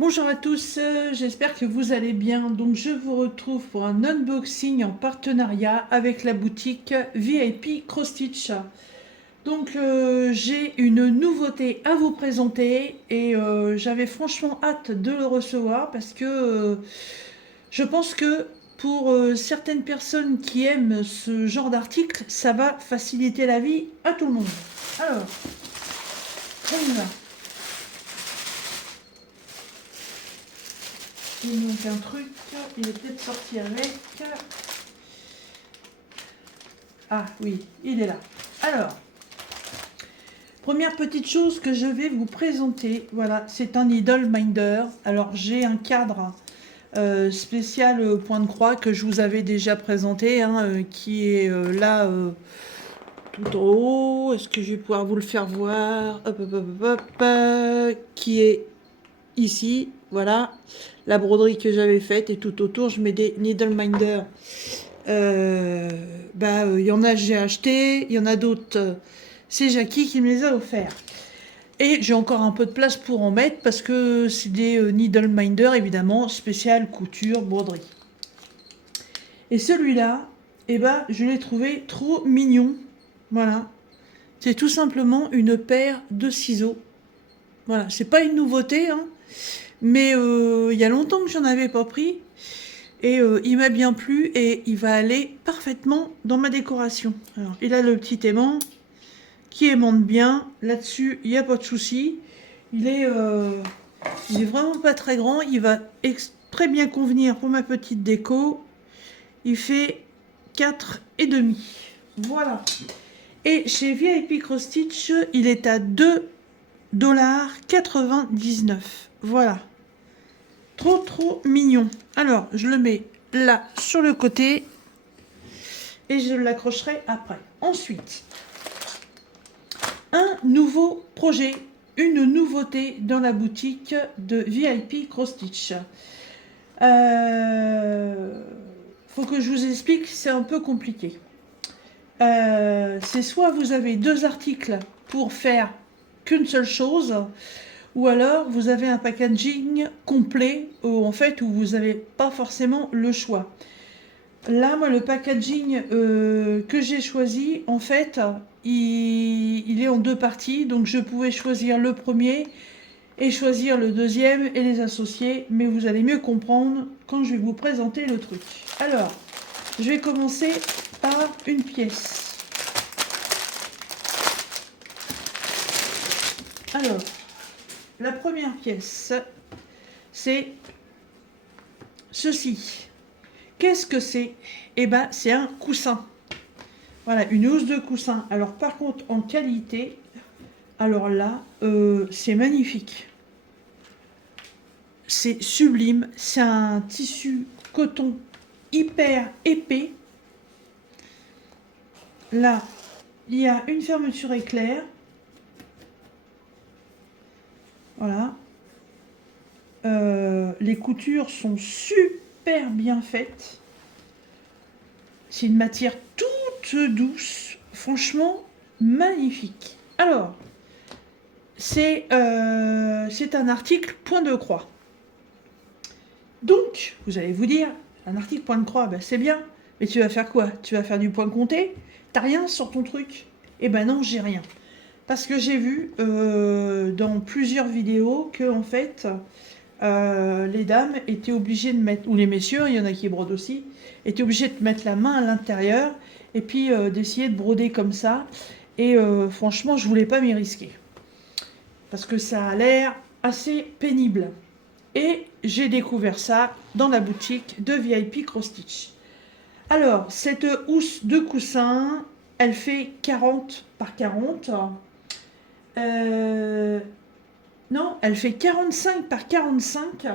Bonjour à tous, j'espère que vous allez bien. Donc je vous retrouve pour un unboxing en partenariat avec la boutique VIP Cross Stitch. Donc j'ai une nouveauté à vous présenter et j'avais franchement hâte de le recevoir parce que je pense que pour certaines personnes qui aiment ce genre d'article, ça va faciliter la vie à tout le monde. Alors, on y va. Il manque un truc, il est peut-être sorti avec. Ah oui, il est là. Alors, première petite chose que je vais vous présenter, voilà, c'est un needle minder. Alors j'ai un cadre spécial point de croix que je vous avais déjà présenté, hein, qui est là tout en haut. Est-ce que je vais pouvoir vous le faire voir? Hop, hop, hop, hop, qui est ici, voilà, la broderie que j'avais faite, et tout autour je mets des needle minder. Il y en a j'ai acheté, il y en a d'autres, c'est Jackie qui me les a offerts. Et j'ai encore un peu de place pour en mettre parce que c'est des needle minder évidemment, spécial couture, broderie. Et celui-là, je l'ai trouvé trop mignon. Voilà. C'est tout simplement une paire de ciseaux. Voilà, c'est pas une nouveauté, hein, mais il y a longtemps que j'en avais pas pris. Et il m'a bien plu et il va aller parfaitement dans ma décoration. Alors, il a le petit aimant qui aimante bien. Là-dessus, il n'y a pas de souci. Il est vraiment pas très grand. Il va très bien convenir pour ma petite déco. Il fait 4,5. Voilà. Et chez VIP Cross Stitch, il est à 2,99 $. Voilà. Trop mignon. Alors, je le mets là sur le côté et je l'accrocherai après. Ensuite, un nouveau projet, une nouveauté dans la boutique de VIP Cross Stitch. Faut que je vous explique, c'est un peu compliqué. C'est soit vous avez deux articles pour faire qu'une seule chose, ou alors vous avez un packaging complet en fait où vous n'avez pas forcément le choix. Là, moi, le packaging que j'ai choisi, en fait, il est en deux parties, donc je pouvais choisir le premier et choisir le deuxième et les associer, mais vous allez mieux comprendre quand je vais vous présenter le truc. Alors, je vais commencer par une pièce. Alors, la première pièce, c'est ceci. Qu'est-ce que c'est? Eh ben, c'est un coussin. Voilà, une housse de coussin. Alors, par contre, en qualité, alors là, c'est magnifique. C'est sublime. C'est un tissu coton hyper épais. Là, il y a une fermeture éclair. Voilà. Les coutures sont super bien faites. C'est une matière toute douce. Franchement, magnifique. Alors, c'est un article point de croix. Donc, vous allez vous dire, un article point de croix, ben c'est bien. Mais tu vas faire quoi? Tu vas faire du point compté? T'as rien sur ton truc? Eh ben non, j'ai rien. Parce que j'ai vu dans plusieurs vidéos que en fait, les dames étaient obligées de mettre, ou les messieurs, il y en a qui brodent aussi, étaient obligés de mettre la main à l'intérieur et puis d'essayer de broder comme ça. Et franchement, je voulais pas m'y risquer. Parce que ça a l'air assez pénible. Et j'ai découvert ça dans la boutique de VIP Cross Stitch. Alors, cette housse de coussin, elle fait 40 par 40. Non, elle fait 45 par 45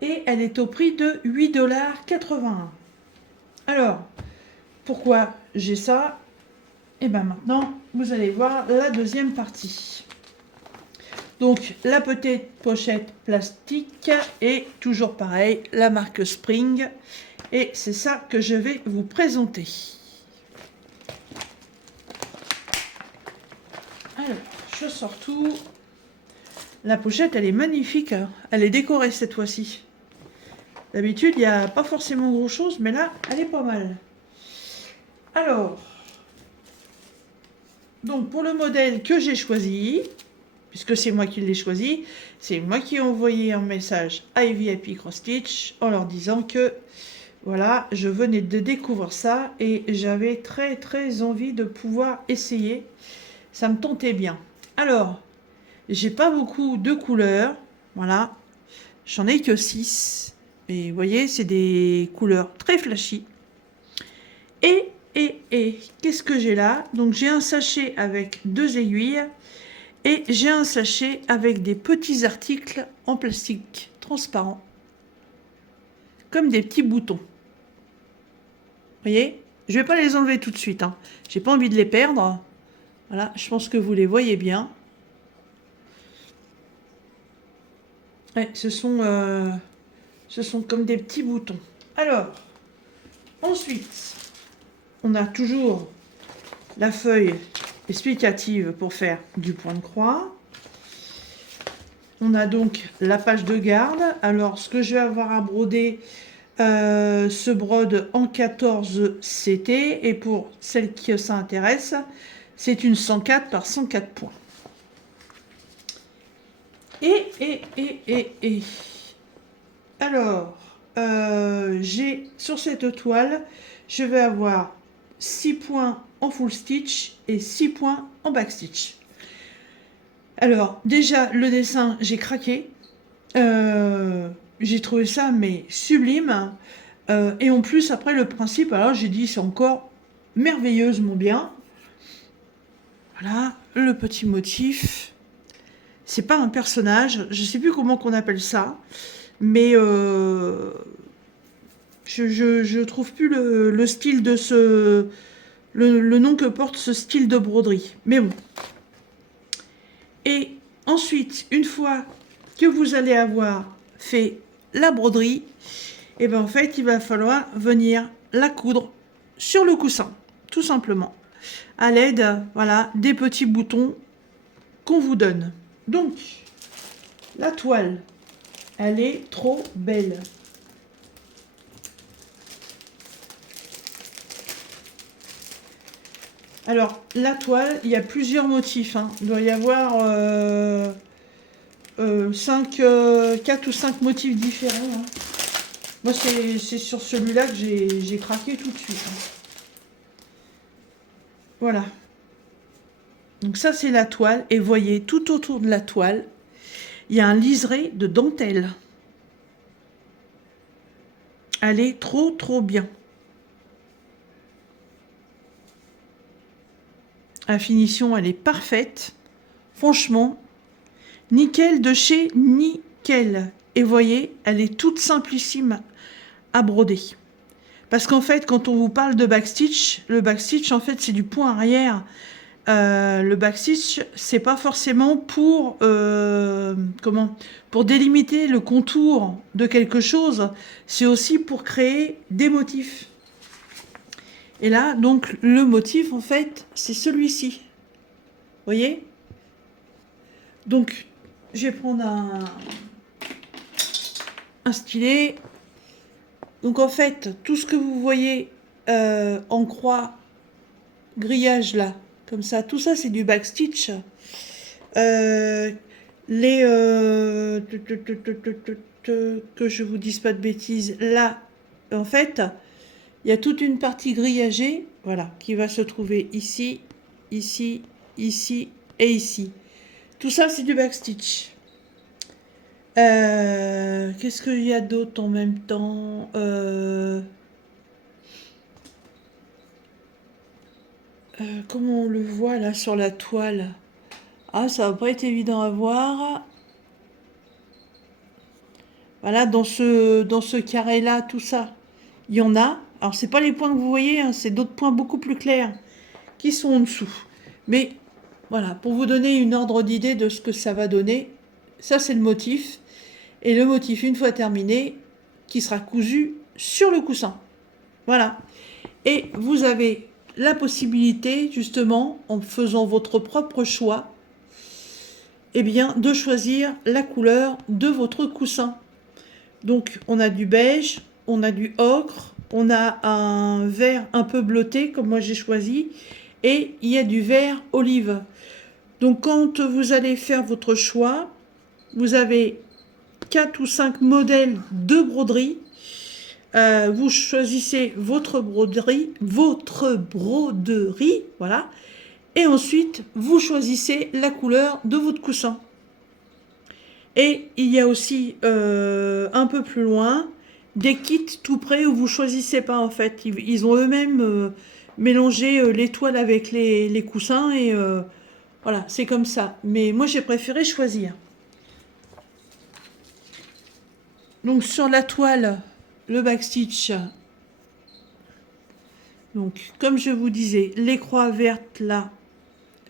et elle est au prix de 8,81 $. Alors, pourquoi j'ai ça? Et bien maintenant, vous allez voir la deuxième partie. Donc, la petite pochette plastique et toujours pareil, la marque Spring. Et c'est ça que je vais vous présenter. Alors, je sors tout. La pochette, elle est magnifique. Elle est décorée cette fois-ci. D'habitude, il n'y a pas forcément grand-chose, mais là, elle est pas mal. Alors, donc pour le modèle que j'ai choisi, puisque c'est moi qui l'ai choisi, c'est moi qui ai envoyé un message à Ivy Happy Cross Stitch en leur disant que voilà, je venais de découvrir ça et j'avais très très envie de pouvoir essayer. Ça me tentait bien. Alors, j'ai pas beaucoup de couleurs, voilà, j'en ai que 6. Et vous voyez, c'est des couleurs très flashy. Et qu'est-ce que j'ai là? Donc j'ai un sachet avec 2 aiguilles et j'ai un sachet avec des petits articles en plastique transparent, comme des petits boutons. Vous voyez? Je vais pas les enlever tout de suite, hein. J'ai pas envie de les perdre. Voilà, je pense que vous les voyez bien. Ouais, ce sont comme des petits boutons. Alors, ensuite, on a toujours la feuille explicative pour faire du point de croix. On a donc la page de garde. Alors, ce que je vais avoir à broder, se brode en 14 CT. Et pour celle qui ça intéresse, c'est une 104 par 104 points. Alors, j'ai sur cette toile, je vais avoir 6 points en full stitch et 6 points en back stitch. Alors, déjà, le dessin, j'ai craqué. J'ai trouvé ça, mais sublime. Et en plus, après, le principe, alors j'ai dit, c'est encore merveilleusement bien. Voilà, le petit motif. C'est pas un personnage, je sais plus comment qu'on appelle ça, mais je trouve plus le style de ce... Le nom que porte ce style de broderie. Mais bon. Et ensuite, une fois que vous allez avoir fait la broderie, et bien en fait, il va falloir venir la coudre sur le coussin, tout simplement, à l'aide, voilà, des petits boutons qu'on vous donne. Donc, la toile, elle est trop belle. Alors, la toile, il y a plusieurs motifs, hein. Il doit y avoir 4 ou 5 motifs différents, hein. Moi, c'est sur celui-là que j'ai craqué tout de suite, hein. Voilà. Donc ça, c'est la toile. Et voyez, tout autour de la toile, il y a un liseré de dentelle. Elle est trop, trop bien. La finition, elle est parfaite. Franchement, nickel de chez nickel. Et voyez, elle est toute simplissime à broder. Parce qu'en fait, quand on vous parle de backstitch, le backstitch, en fait, c'est du point arrière. Le backstitch, c'est pas forcément pour pour délimiter le contour de quelque chose. C'est aussi pour créer des motifs. Et là, donc, le motif, en fait, c'est celui-ci. Vous voyez? Donc, je vais prendre un stylet. Donc, en fait, tout ce que vous voyez en croix, grillage là, comme ça, tout ça, c'est du backstitch. Que je vous dise pas de bêtises, là, en fait, il y a toute une partie grillagée, voilà, qui va se trouver ici, ici, ici et ici. Tout ça, c'est du backstitch. Qu'est-ce qu'il y a d'autre en même temps? Comment on le voit là sur la toile? Ah, ça va pas être évident à voir. Voilà, dans ce carré-là, tout ça, il y en a. Alors, c'est pas les points que vous voyez, hein, c'est d'autres points beaucoup plus clairs qui sont en dessous. Mais voilà, pour vous donner une ordre d'idée de ce que ça va donner, ça c'est le motif. Et le motif, une fois terminé, qui sera cousu sur le coussin. Voilà. Et vous avez la possibilité, justement, en faisant votre propre choix, eh bien, de choisir la couleur de votre coussin. Donc, on a du beige, on a du ocre, on a un vert un peu bleuté, comme moi j'ai choisi, et il y a du vert olive. Donc, quand vous allez faire votre choix, vous avez 4 ou 5 modèles de broderie. Vous choisissez votre broderie, voilà. Et ensuite, vous choisissez la couleur de votre coussin. Et il y a aussi, un peu plus loin, des kits tout prêts où vous choisissez pas, en fait. Ils ont eux-mêmes mélangé l'étoile avec les coussins et voilà, c'est comme ça. Mais moi, j'ai préféré choisir. Donc, sur la toile, le backstitch. Donc, comme je vous disais, les croix vertes là,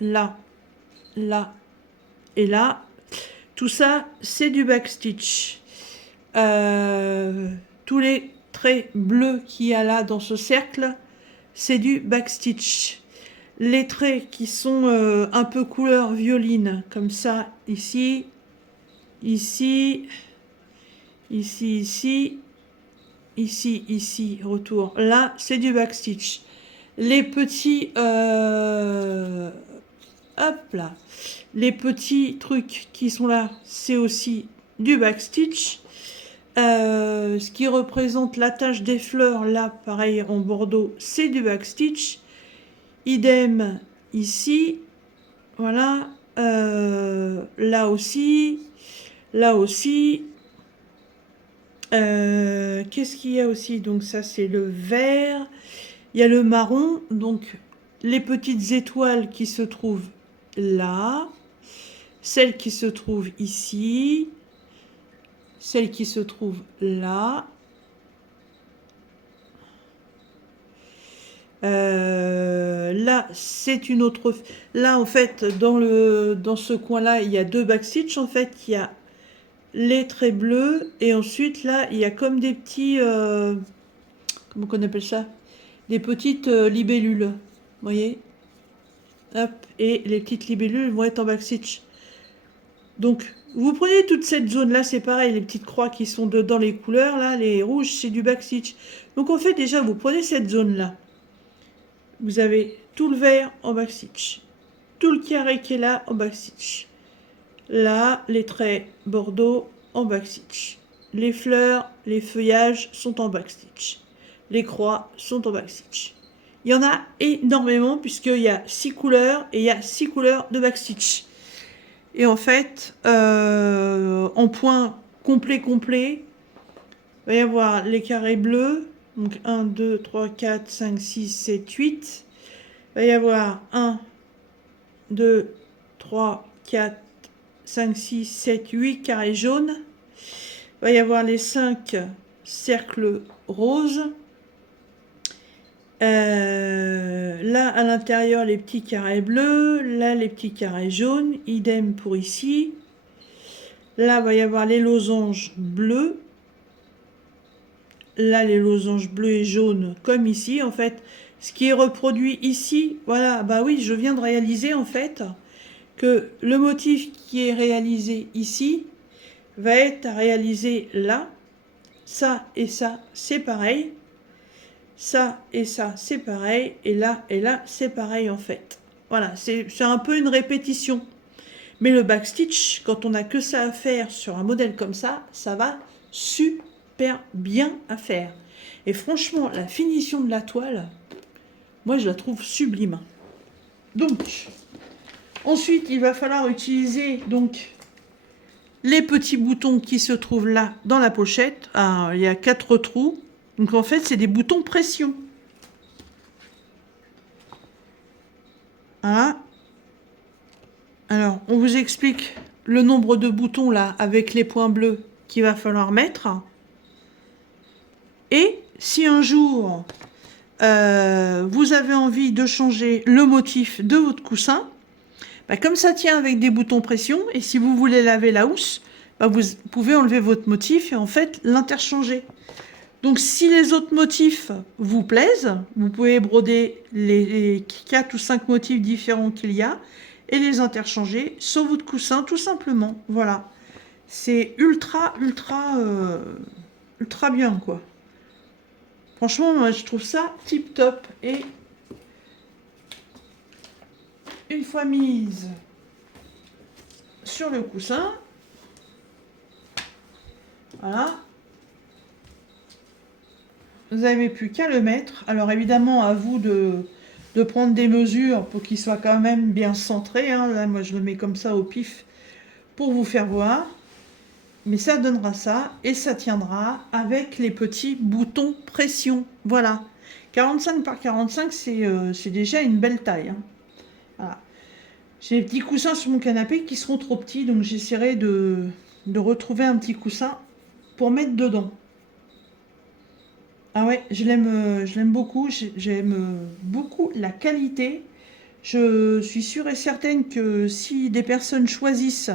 là, là et là. Tout ça, c'est du backstitch. Tous les traits bleus qu'il y a là dans ce cercle, c'est du backstitch. Les traits qui sont un peu couleur violine, comme ça, ici, ici, ici, ici, retour. Là, c'est du backstitch. Les petits... hop là. Les petits trucs qui sont là, c'est aussi du backstitch. Ce qui représente la tache des fleurs, là, pareil, en bordeaux, c'est du backstitch. Idem ici. Voilà. Là aussi. Là aussi. Qu'est-ce qu'il y a aussi? Donc ça, c'est le vert. Il y a le marron. Donc, les petites étoiles qui se trouvent là. Celle qui se trouve ici, celle qui se trouve là, là c'est une autre, là en fait dans ce coin là il y a deux backstitch, en fait il y a les traits bleus et ensuite là il y a comme des petits, comment on appelle ça, des petites libellules, vous voyez, hop, et les petites libellules vont être en backstitch. Donc, vous prenez toute cette zone-là, c'est pareil, les petites croix qui sont dedans, les couleurs, là, les rouges, c'est du backstitch. Donc, en fait, déjà, vous prenez cette zone-là. Vous avez tout le vert en backstitch. Tout le carré qui est là en backstitch. Là, les traits bordeaux en backstitch. Les fleurs, les feuillages sont en backstitch. Les croix sont en backstitch. Il y en a énormément, puisqu'il y a 6 couleurs, et il y a 6 couleurs de backstitch. Et en fait, en point complet, il va y avoir les carrés bleus. Donc 1, 2, 3, 4, 5, 6, 7, 8. Il va y avoir 1, 2, 3, 4, 5, 6, 7, 8 carrés jaunes. Il va y avoir les 5 cercles roses. Là à l'intérieur les petits carrés bleus, là les petits carrés jaunes, idem pour ici. Là il va y avoir les losanges bleus, là les losanges bleus et jaunes comme ici. En fait ce qui est reproduit ici, voilà, bah oui, je viens de réaliser en fait que le motif qui est réalisé ici va être à réaliser là. Ça et ça c'est pareil. Ça et ça, c'est pareil. Et là, c'est pareil en fait. Voilà, c'est un peu une répétition. Mais le backstitch, quand on n'a que ça à faire sur un modèle comme ça va super bien à faire. Et franchement, la finition de la toile, moi, je la trouve sublime. Donc, ensuite, il va falloir utiliser donc les petits boutons qui se trouvent là dans la pochette. Ah, il y a 4 trous. Donc en fait, c'est des boutons pression. Voilà. Alors, on vous explique le nombre de boutons là avec les points bleus qu'il va falloir mettre. Et si un jour vous avez envie de changer le motif de votre coussin, bah, comme ça tient avec des boutons pression, et si vous voulez laver la housse, bah, vous pouvez enlever votre motif et en fait l'interchanger. Donc si les autres motifs vous plaisent, vous pouvez broder les 4 ou 5 motifs différents qu'il y a et les interchanger sur votre coussin, tout simplement. Voilà. C'est ultra bien, quoi. Franchement, moi, je trouve ça tip top. Et une fois mise sur le coussin, voilà, vous n'avez plus qu'à le mettre. Alors évidemment, à vous de prendre des mesures pour qu'il soit quand même bien centré, hein. Là, moi, je le mets comme ça au pif pour vous faire voir. Mais ça donnera ça et ça tiendra avec les petits boutons pression. Voilà. 45 par 45, c'est déjà une belle taille, hein. Voilà. J'ai des petits coussins sur mon canapé qui seront trop petits, donc j'essaierai de retrouver un petit coussin pour mettre dedans. Ah ouais, je l'aime beaucoup, j'aime beaucoup la qualité. Je suis sûre et certaine que si des personnes choisissent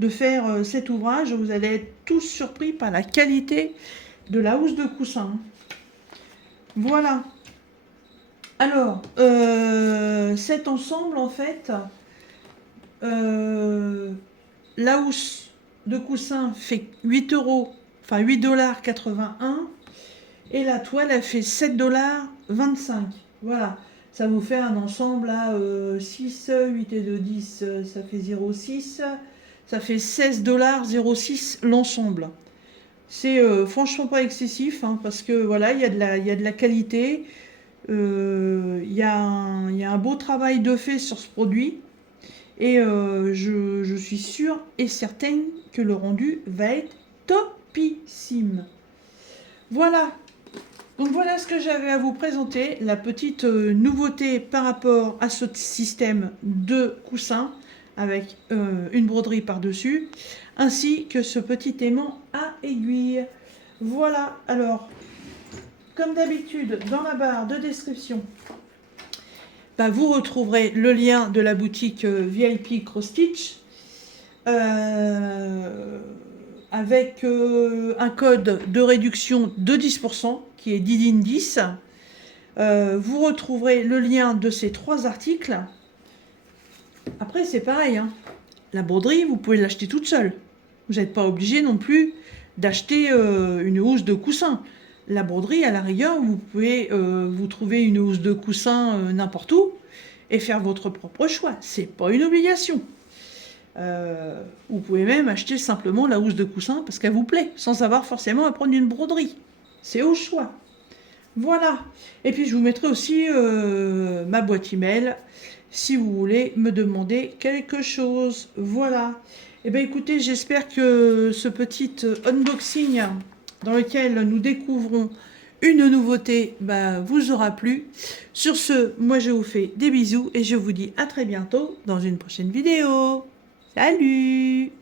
de faire cet ouvrage, vous allez être tous surpris par la qualité de la housse de coussin. Voilà. Alors, cet ensemble, en fait, la housse de coussin fait 8 €, enfin 8,81 $, et la toile, elle fait 7,25 $. Voilà. Ça vous fait un ensemble à 6, 8 et 2, 10, ça fait 0,6. Ça fait 16,06 $ l'ensemble. C'est franchement pas excessif, hein, parce que voilà, il y a de la qualité. Il y a un beau travail de fait sur ce produit. Et je suis sûre et certaine que le rendu va être topissime. Voilà. Donc voilà ce que j'avais à vous présenter, la petite nouveauté par rapport à ce système de coussin avec une broderie par-dessus, ainsi que ce petit aimant à aiguille. Voilà, alors, comme d'habitude, dans la barre de description, bah, vous retrouverez le lien de la boutique VIP Cross Stitch, avec un code de réduction de 10%, qui est Didine10. Vous retrouverez le lien de ces 3 articles. Après, c'est pareil, hein. La broderie, vous pouvez l'acheter toute seule. Vous n'êtes pas obligé non plus d'acheter une housse de coussin. La broderie, à la rigueur, vous pouvez vous trouver une housse de coussin n'importe où et faire votre propre choix. C'est pas une obligation. Vous pouvez même acheter simplement la housse de coussin parce qu'elle vous plaît, sans avoir forcément à prendre une broderie. C'est au choix. Voilà. Et puis je vous mettrai aussi ma boîte email si vous voulez me demander quelque chose. Voilà. Et bien écoutez, j'espère que ce petit unboxing dans lequel nous découvrons une nouveauté vous aura plu. Sur ce, moi je vous fais des bisous et je vous dis à très bientôt dans une prochaine vidéo. Salut!